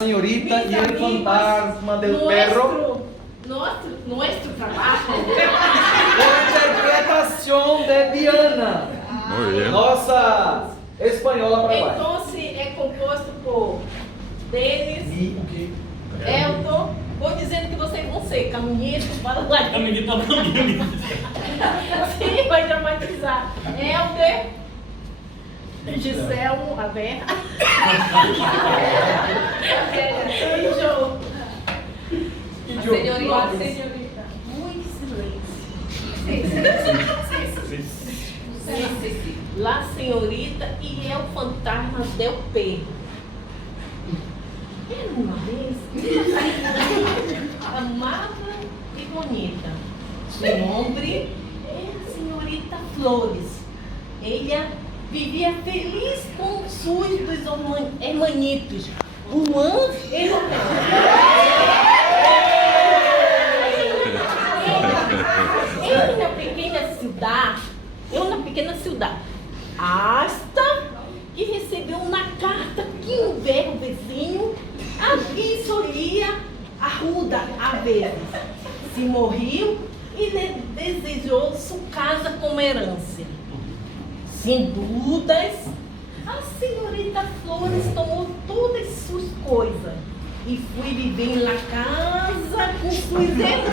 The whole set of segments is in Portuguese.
Señorita y el fantasma del perro Nuestro trabajo. con interpretación de Diana, Muy bien. nossa espanhola paraguaia. Então, é composto por Denis, E o quê? Elton. Vou dizendo que vocês vão ser caminhista, balaladinho. Caminhista ou caminho. Sim, vai dramatizar. Helder, Giselmo, a Vera. E Jô. E A Jô? senhorita. Muito silêncio. La senhorita e é o fantasma del perro. Era uma vez amada e bonita. Seu nome era a senhorita Flores. Ela vivia feliz com os seus dois hermanitos, Juan e na pequena cidade, hasta que recebeu uma carta que um velho vizinho aqui solía ajuda a vezes. Se morreu e lhe desejou sua casa como herança. Sem dúvidas, a senhorita Flores tomou todas suas coisas e foi viver na casa com suas irmãs.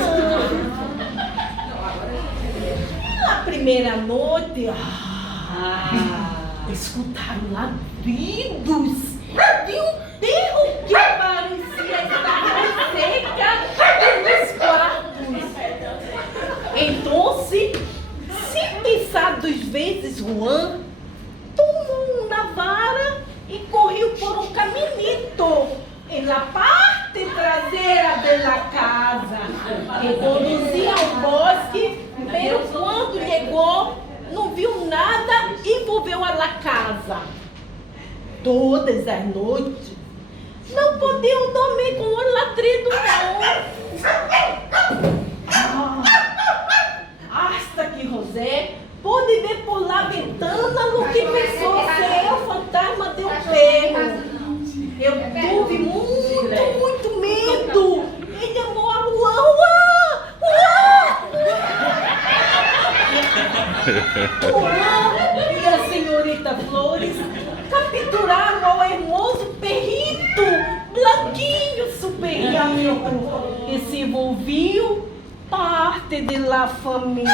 Na primeira noite, escutaram ladridos de um perro que parecia estar seca nos quartos. Então, se pensar 2 vezes, Juan tomou uma vara e correu por um caminito na parte traseira da casa, que conduzia ao bosque, mas quando chegou, não viu nada e volveu à casa. Todas as noites, não podiam dormir com o latrido, não. Hasta que José pôde ver por lá ventana o que pensou ser o fantasma do perro. Eu tive muito medo. Ele amou a Juan e a senhorita Flores capturaram ao hermoso perrito, blanquinho, super rico, e se envolviu parte da família.